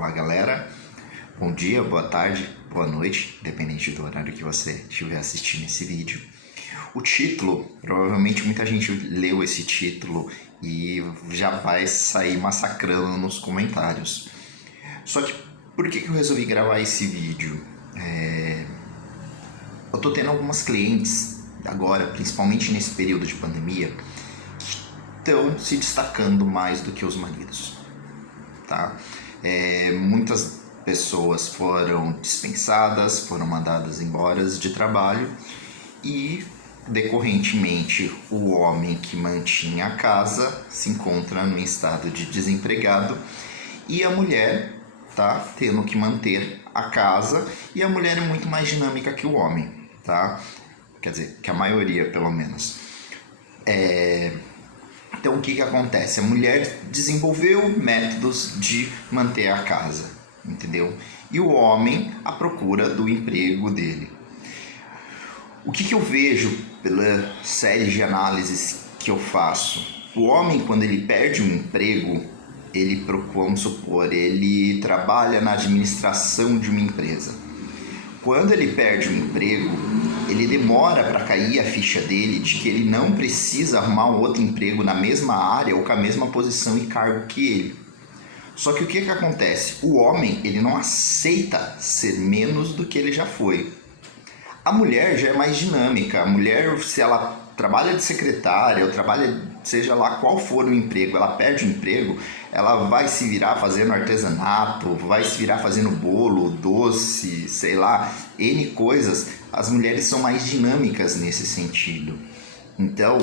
Olá galera, bom dia, boa tarde, boa noite, dependente do horário que você estiver assistindo esse vídeo. O título, provavelmente muita gente leu esse título e já vai sair massacrando nos comentários. Só que por que eu resolvi gravar esse vídeo? Eu tô tendo algumas clientes agora, principalmente nesse período de pandemia, que estão se destacando mais do que os maridos, tá? Muitas pessoas foram dispensadas, foram mandadas embora de trabalho e, decorrentemente, o homem que mantinha a casa se encontra no estado de desempregado e a mulher tá tendo que manter a casa, e a mulher é muito mais dinâmica que o homem, tá? Quer dizer, que a maioria, pelo menos. Então, o que acontece? A mulher desenvolveu métodos de manter a casa, entendeu? E o homem à procura do emprego dele. O que eu vejo pela série de análises que eu faço? O homem, quando ele perde um emprego, vamos supor, ele trabalha na administração de uma empresa. Quando ele perde um emprego, ele demora para cair a ficha dele de que ele não precisa arrumar um outro emprego na mesma área ou com a mesma posição e cargo que ele. Só que o que acontece? O homem, ele não aceita ser menos do que ele já foi. A mulher já é mais dinâmica. A mulher, se ela trabalha de secretária ou trabalha, seja lá qual for o emprego, ela perde o emprego, ela vai se virar fazendo artesanato, vai se virar fazendo bolo, doce, sei lá, N coisas. As mulheres são mais dinâmicas nesse sentido. Então,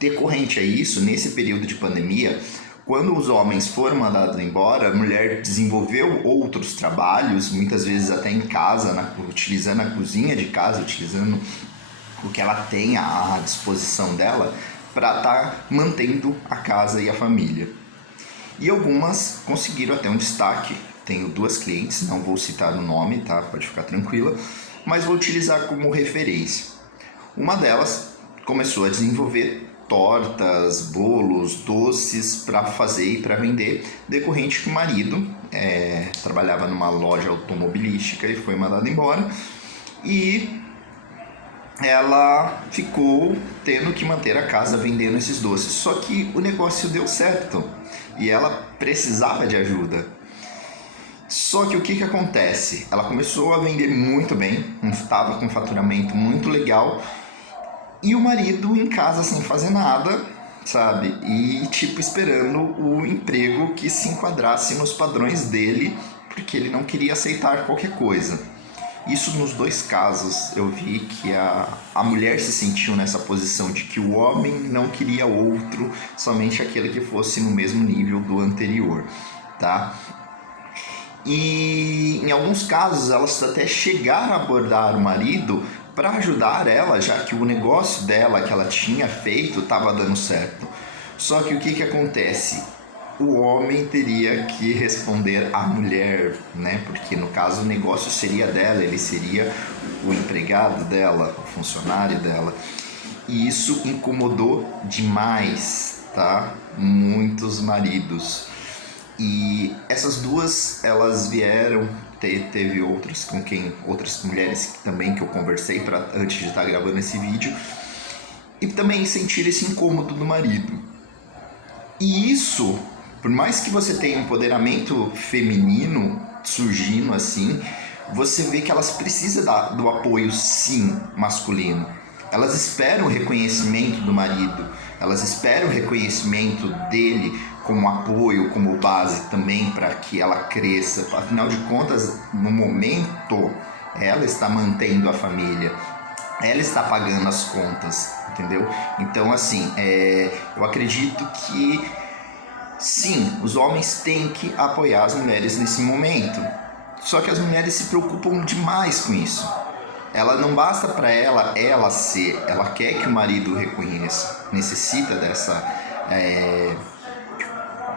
decorrente a isso, nesse período de pandemia, quando os homens foram mandados embora, a mulher desenvolveu outros trabalhos, muitas vezes até em casa, utilizando a cozinha de casa, utilizando o que ela tem à disposição dela para estar mantendo a casa e a família. E algumas conseguiram até um destaque. Tenho 2 clientes, não vou citar o nome, tá? Pode ficar tranquila, mas vou utilizar como referência. Uma delas começou a desenvolver tortas, bolos, doces para fazer e para vender, decorrente que o marido trabalhava numa loja automobilística e foi mandado embora, e ela ficou tendo que manter a casa vendendo esses doces. Só que o negócio deu certo e ela precisava de ajuda. Só que o que acontece? Ela começou a vender muito bem, estava com um faturamento muito legal, e o marido em casa sem fazer nada, sabe? E esperando o emprego que se enquadrasse nos padrões dele, porque ele não queria aceitar qualquer coisa. Isso nos 2 casos eu vi que a mulher se sentiu nessa posição de que o homem não queria outro, somente aquele que fosse no mesmo nível do anterior, tá? E em alguns casos elas até chegaram a abordar o marido para ajudar ela, já que o negócio dela que ela tinha feito estava dando certo. Só que o que acontece? O homem teria que responder à mulher, né? Porque no caso o negócio seria dela, ele seria o empregado dela, o funcionário dela. E isso incomodou demais, tá? Muitos maridos. E essas 2, elas vieram, teve outras mulheres também que eu conversei antes de estar gravando esse vídeo, e também sentir esse incômodo do marido. E isso, por mais que você tenha um empoderamento feminino surgindo assim, você vê que elas precisam do apoio, sim, masculino. Elas esperam o reconhecimento do marido, elas esperam o reconhecimento dele como apoio, como base também para que ela cresça. Afinal de contas, no momento, ela está mantendo a família, ela está pagando as contas, entendeu? Então, assim, eu acredito que sim, os homens têm que apoiar as mulheres nesse momento. Só que as mulheres se preocupam demais com isso. Ela não basta para ela ser, ela quer que o marido reconheça, necessita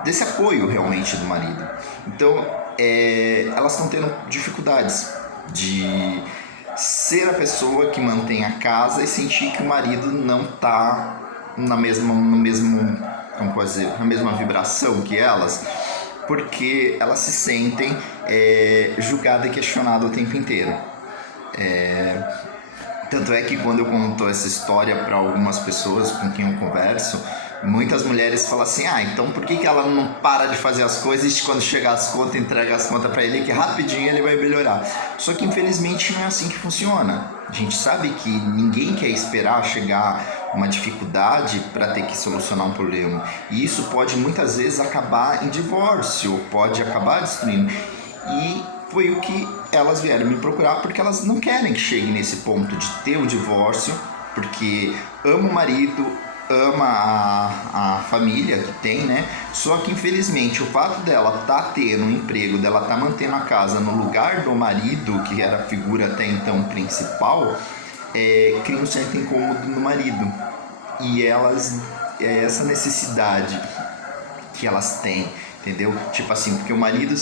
desse apoio realmente do marido. Então, elas estão tendo dificuldades de ser a pessoa que mantém a casa e sentir que o marido não está na mesma vibração que elas. porque elas se sentem julgadas e questionadas o tempo inteiro. Tanto é que quando eu conto essa história para algumas pessoas com quem eu converso, muitas mulheres falam assim: então por que ela não para de fazer as coisas e quando chegar as contas, entrega as contas para ele que rapidinho ele vai melhorar? Só que infelizmente não é assim que funciona. A gente sabe que ninguém quer esperar chegar uma dificuldade para ter que solucionar um problema. E isso pode muitas vezes acabar em divórcio, pode acabar destruindo. E foi o que elas vieram me procurar, porque elas não querem que chegue nesse ponto de ter o divórcio, porque ama o marido, ama a família que tem, né? Só que infelizmente o fato dela tá tendo um emprego, dela tá mantendo a casa no lugar do marido, que era a figura até então principal, cria um certo incômodo no marido. E elas, essa necessidade que elas têm, entendeu? Tipo assim, porque o marido...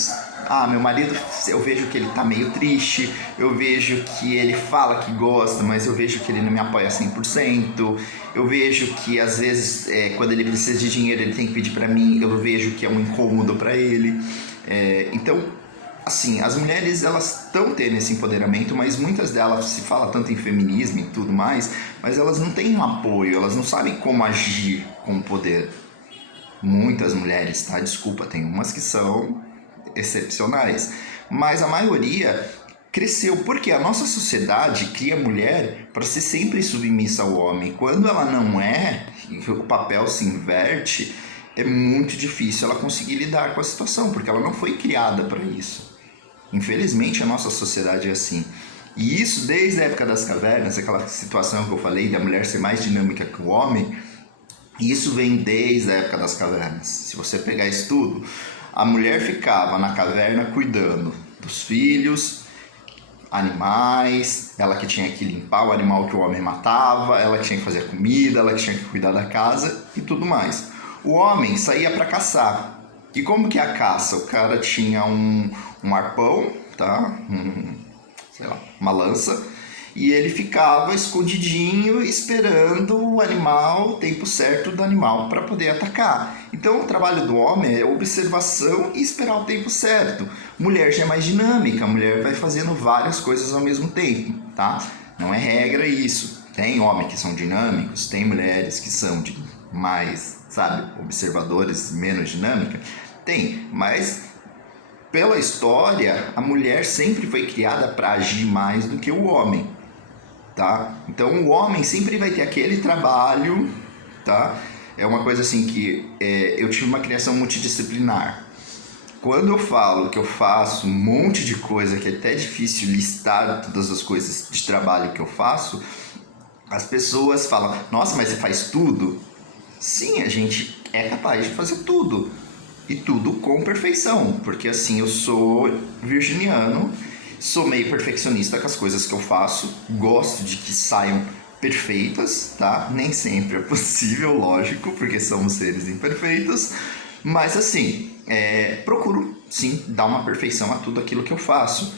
meu marido, eu vejo que ele tá meio triste, eu vejo que ele fala que gosta, mas eu vejo que ele não me apoia 100%, eu vejo que às vezes, quando ele precisa de dinheiro, ele tem que pedir pra mim, eu vejo que é um incômodo pra ele. Então, assim, as mulheres, elas estão tendo esse empoderamento, mas muitas delas, se fala tanto em feminismo e tudo mais, mas elas não têm um apoio, elas não sabem como agir com o poder. Muitas mulheres, tá? Desculpa, tem umas que são excepcionais, mas a maioria cresceu porque a nossa sociedade cria a mulher para ser sempre submissa ao homem. Quando ela não é, o papel se inverte, é muito difícil ela conseguir lidar com a situação, porque ela não foi criada para isso. Infelizmente a nossa sociedade é assim. E isso desde a época das cavernas, aquela situação que eu falei da mulher ser mais dinâmica que o homem, isso vem desde a época das cavernas. Se você pegar isso tudo, a mulher ficava na caverna cuidando dos filhos, animais, ela que tinha que limpar o animal que o homem matava, ela que tinha que fazer a comida, ela que tinha que cuidar da casa e tudo mais. O homem saía para caçar. E como que é a caça? O cara tinha um arpão, tá? Sei lá, uma lança, e ele ficava escondidinho esperando o animal, o tempo certo do animal para poder atacar. Então o trabalho do homem é observação e esperar o tempo certo. Mulher já é mais dinâmica, a mulher vai fazendo várias coisas ao mesmo tempo, tá? Não é regra isso. Tem homens que são dinâmicos, tem mulheres que são mais, sabe, observadores, menos dinâmicas. Tem, mas pela história, a mulher sempre foi criada para agir mais do que o homem. Tá? Então o homem sempre vai ter aquele trabalho, tá? É uma coisa assim que eu tive uma criação multidisciplinar. Quando eu falo que eu faço um monte de coisa, que é até difícil listar todas as coisas de trabalho que eu faço, as pessoas falam: nossa, mas você faz tudo? Sim, a gente é capaz de fazer tudo. E tudo com perfeição, porque assim, eu sou virginiano, sou meio perfeccionista com as coisas que eu faço, gosto de que saiam perfeitas, tá? Nem sempre é possível, lógico, porque somos seres imperfeitos, mas assim, procuro sim dar uma perfeição a tudo aquilo que eu faço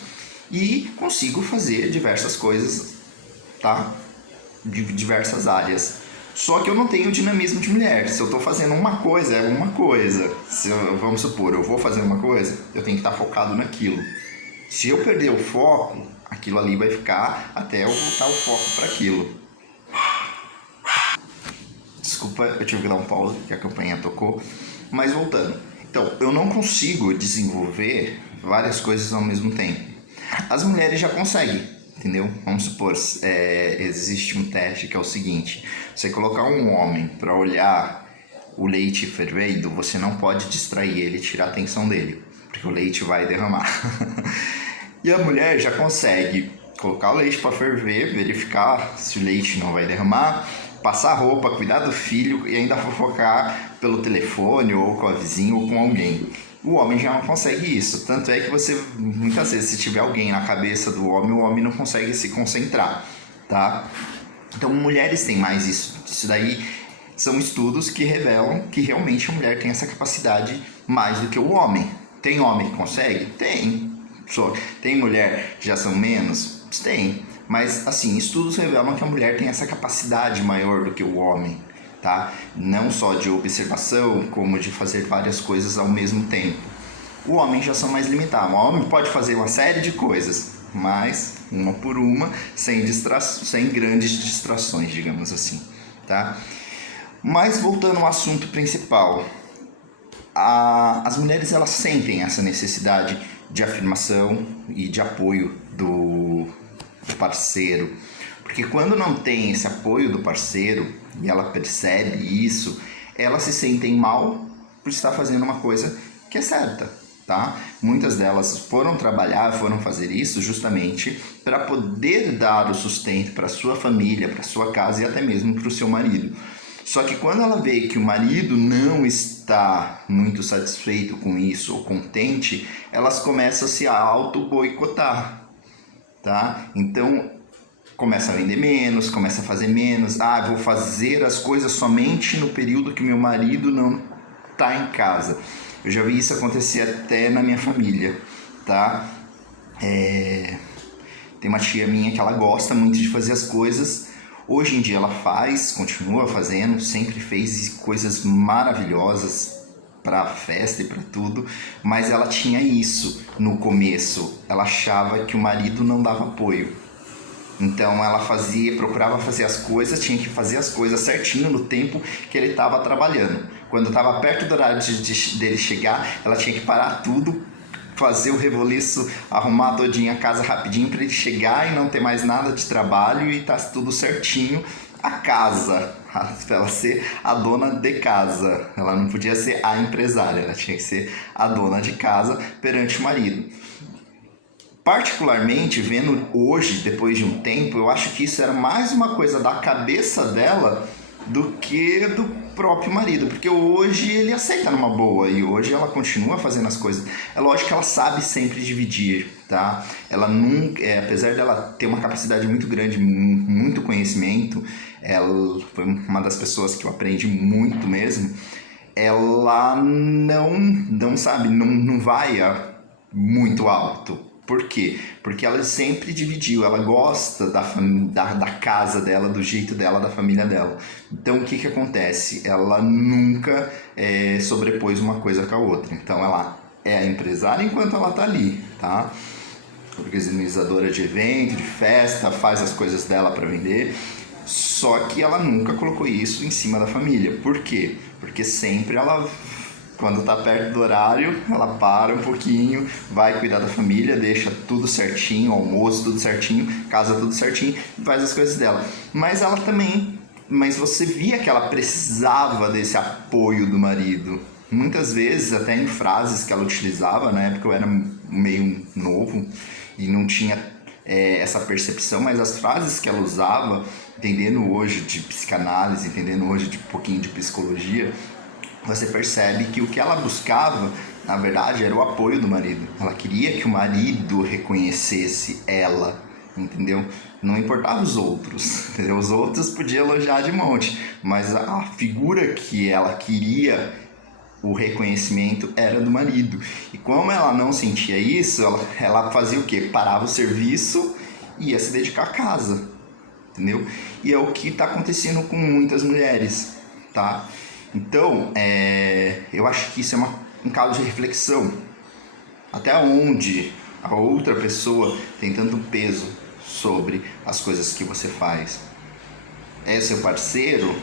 e consigo fazer diversas coisas, tá? De diversas áreas. Só que eu não tenho dinamismo de mulher. Se eu tô fazendo uma coisa, é uma coisa. Vamos supor, eu vou fazer uma coisa, eu tenho que estar focado naquilo. Se eu perder o foco, aquilo ali vai ficar até eu voltar o foco para aquilo. Desculpa, eu tive que dar um pause, que a campainha tocou. Mas voltando. Então, eu não consigo desenvolver várias coisas ao mesmo tempo. As mulheres já conseguem, entendeu? Vamos supor, existe um teste que é o seguinte: você colocar um homem para olhar o leite fervendo, você não pode distrair ele e tirar a atenção dele, porque o leite vai derramar. E a mulher já consegue colocar o leite para ferver, verificar se o leite não vai derramar, passar roupa, cuidar do filho e ainda fofocar pelo telefone ou com a vizinha ou com alguém. O homem já não consegue isso, tanto é que você, muitas vezes, se tiver alguém na cabeça do homem, o homem não consegue se concentrar, tá? Então, mulheres têm mais isso. Isso daí são estudos que revelam que realmente a mulher tem essa capacidade mais do que o homem. Tem homem que consegue? Tem. Tem mulher que já são menos? Tem. Mas, assim, estudos revelam que a mulher tem essa capacidade maior do que o homem, tá? Não só de observação, como de fazer várias coisas ao mesmo tempo. O homem já são mais limitados. O homem pode fazer uma série de coisas, mas uma por uma, sem grandes distrações, digamos assim, tá? Mas voltando ao assunto principal, as mulheres elas sentem essa necessidade de afirmação e de apoio do parceiro, porque quando não tem esse apoio do parceiro e ela percebe isso, elas se sentem mal por estar fazendo uma coisa que é certa, tá? Muitas delas foram trabalhar, foram fazer isso justamente para poder dar o sustento para sua família, para sua casa e até mesmo para o seu marido. Só que quando ela vê que o marido não está muito satisfeito com isso ou contente, elas começam a se auto-boicotar, tá? Então, começa a vender menos, começa a fazer menos. Vou fazer as coisas somente no período que meu marido não está em casa. Eu já vi isso acontecer até na minha família, tá? Tem uma tia minha que ela gosta muito de fazer as coisas. Hoje em dia ela faz, continua fazendo, sempre fez coisas maravilhosas para festa e para tudo, mas ela tinha isso no começo. Ela achava que o marido não dava apoio. Então ela procurava fazer as coisas, tinha que fazer as coisas certinho no tempo que ele estava trabalhando. Quando estava perto do horário dele chegar, ela tinha que parar tudo, fazer o reboliço, arrumar todinha a casa rapidinho para ele chegar e não ter mais nada de trabalho e tá tudo certinho. A casa, para ela ser a dona de casa, ela não podia ser a empresária, ela tinha que ser a dona de casa perante o marido. Particularmente, vendo hoje, depois de um tempo, eu acho que isso era mais uma coisa da cabeça dela do que do próprio marido, porque hoje ele aceita numa boa e hoje ela continua fazendo as coisas. É lógico que ela sabe sempre dividir, tá? Ela nunca, apesar dela ter uma capacidade muito grande, muito conhecimento, ela foi uma das pessoas que eu aprendi muito mesmo. Ela não sabe, não vai muito alto. Por quê? Porque ela sempre dividiu, ela gosta da casa dela, do jeito dela, da família dela. Então o que acontece? Ela nunca sobrepôs uma coisa com a outra. Então ela é a empresária enquanto ela tá ali, tá? Organizadora de evento, de festa, faz as coisas dela para vender. Só que ela nunca colocou isso em cima da família. Por quê? Porque sempre ela, quando tá perto do horário, ela para um pouquinho, vai cuidar da família, deixa tudo certinho, almoço tudo certinho, casa tudo certinho, faz as coisas dela. Mas ela também, você via que ela precisava desse apoio do marido. Muitas vezes, até em frases que ela utilizava, na época eu era meio novo e não tinha essa percepção, mas as frases que ela usava, entendendo hoje de psicanálise, entendendo hoje de um pouquinho de psicologia, você percebe que o que ela buscava, na verdade, era o apoio do marido. Ela queria que o marido reconhecesse ela, entendeu? Não importava os outros, entendeu? Os outros podiam elogiar de monte, mas a figura que ela queria o reconhecimento era do marido. E como ela não sentia isso, ela fazia o quê? Parava o serviço e ia se dedicar à casa, entendeu? E é o que está acontecendo com muitas mulheres, tá? Então, eu acho que isso é um caso de reflexão. Até onde a outra pessoa tem tanto peso sobre as coisas que você faz? É seu parceiro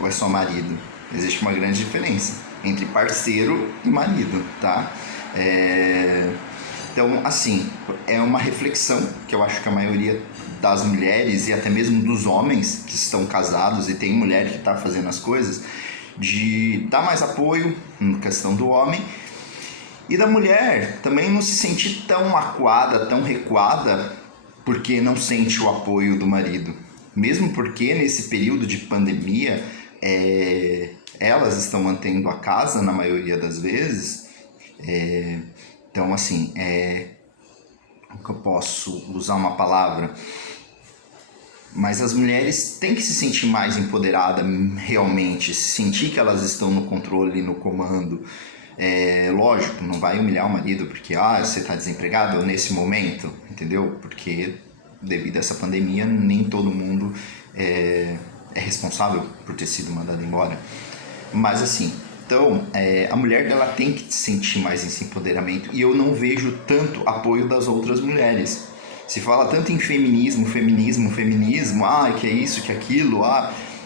ou é seu marido? Existe uma grande diferença entre parceiro e marido, tá? Então, assim, é uma reflexão que eu acho que a maioria das mulheres e até mesmo dos homens que estão casados e tem mulher que está fazendo as coisas, de dar mais apoio na questão do homem e da mulher também não se sentir tão acuada, tão recuada porque não sente o apoio do marido. Mesmo porque nesse período de pandemia elas estão mantendo a casa na maioria das vezes. Então, assim, como que eu posso usar uma palavra? Mas as mulheres têm que se sentir mais empoderadas realmente, sentir que elas estão no controle, no comando. Lógico, não vai humilhar o marido porque você está desempregado nesse momento, entendeu? Porque devido a essa pandemia, nem todo mundo é responsável por ter sido mandado embora. Mas assim, Então, a mulher dela tem que sentir mais esse empoderamento, e eu não vejo tanto apoio das outras mulheres. Se fala tanto em feminismo, que é isso, que é aquilo,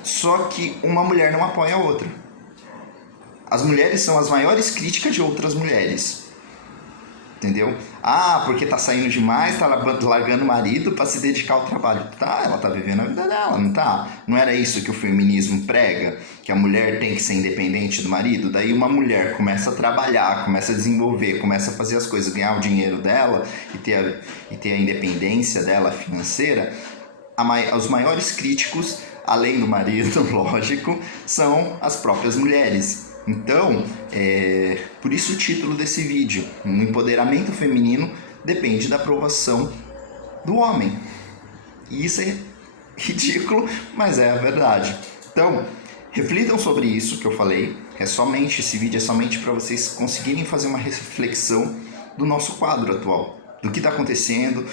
só que uma mulher não apoia a outra. As mulheres são as maiores críticas de outras mulheres. Entendeu? Porque tá saindo demais, tá largando o marido pra se dedicar ao trabalho. Tá, ela tá vivendo a vida dela, não tá? Não era isso que o feminismo prega? Que a mulher tem que ser independente do marido? Daí uma mulher começa a trabalhar, começa a desenvolver, começa a fazer as coisas, ganhar o dinheiro dela e ter a independência dela financeira. Os maiores críticos, além do marido, lógico, são as próprias mulheres. Então, por isso o título desse vídeo, um empoderamento feminino depende da aprovação do homem. E isso é ridículo, mas é a verdade. Então, reflitam sobre isso que eu falei. Esse vídeo é somente para vocês conseguirem fazer uma reflexão do nosso quadro atual, do que está acontecendo,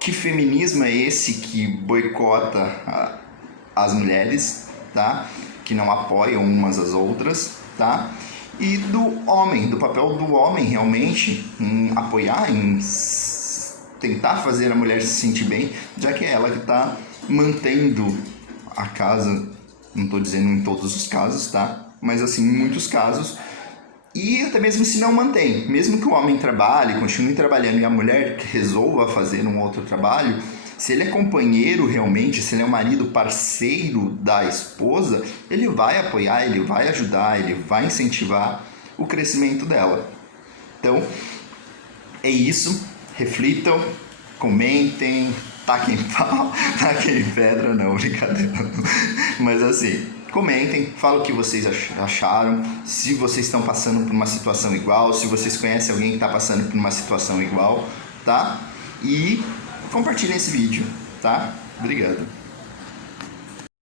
que feminismo é esse que boicota as mulheres, tá? Que não apoiam umas às outras, tá? E do papel do homem realmente em apoiar, em tentar fazer a mulher se sentir bem, já que é ela que está mantendo a casa, não estou dizendo em todos os casos, tá? Mas assim, em muitos casos. E até mesmo se não mantém, mesmo que o homem trabalhe, continue trabalhando e a mulher resolva fazer um outro trabalho, se ele é companheiro realmente, se ele é um marido parceiro da esposa, ele vai apoiar, ele vai ajudar, ele vai incentivar o crescimento dela. Então, é isso. Reflitam, comentem, taquem pau, taquem pedra, não, brincadeira. Mas assim, comentem, falem o que vocês acharam, se vocês estão passando por uma situação igual, se vocês conhecem alguém que está passando por uma situação igual, tá? E compartilhem esse vídeo, tá? Obrigado.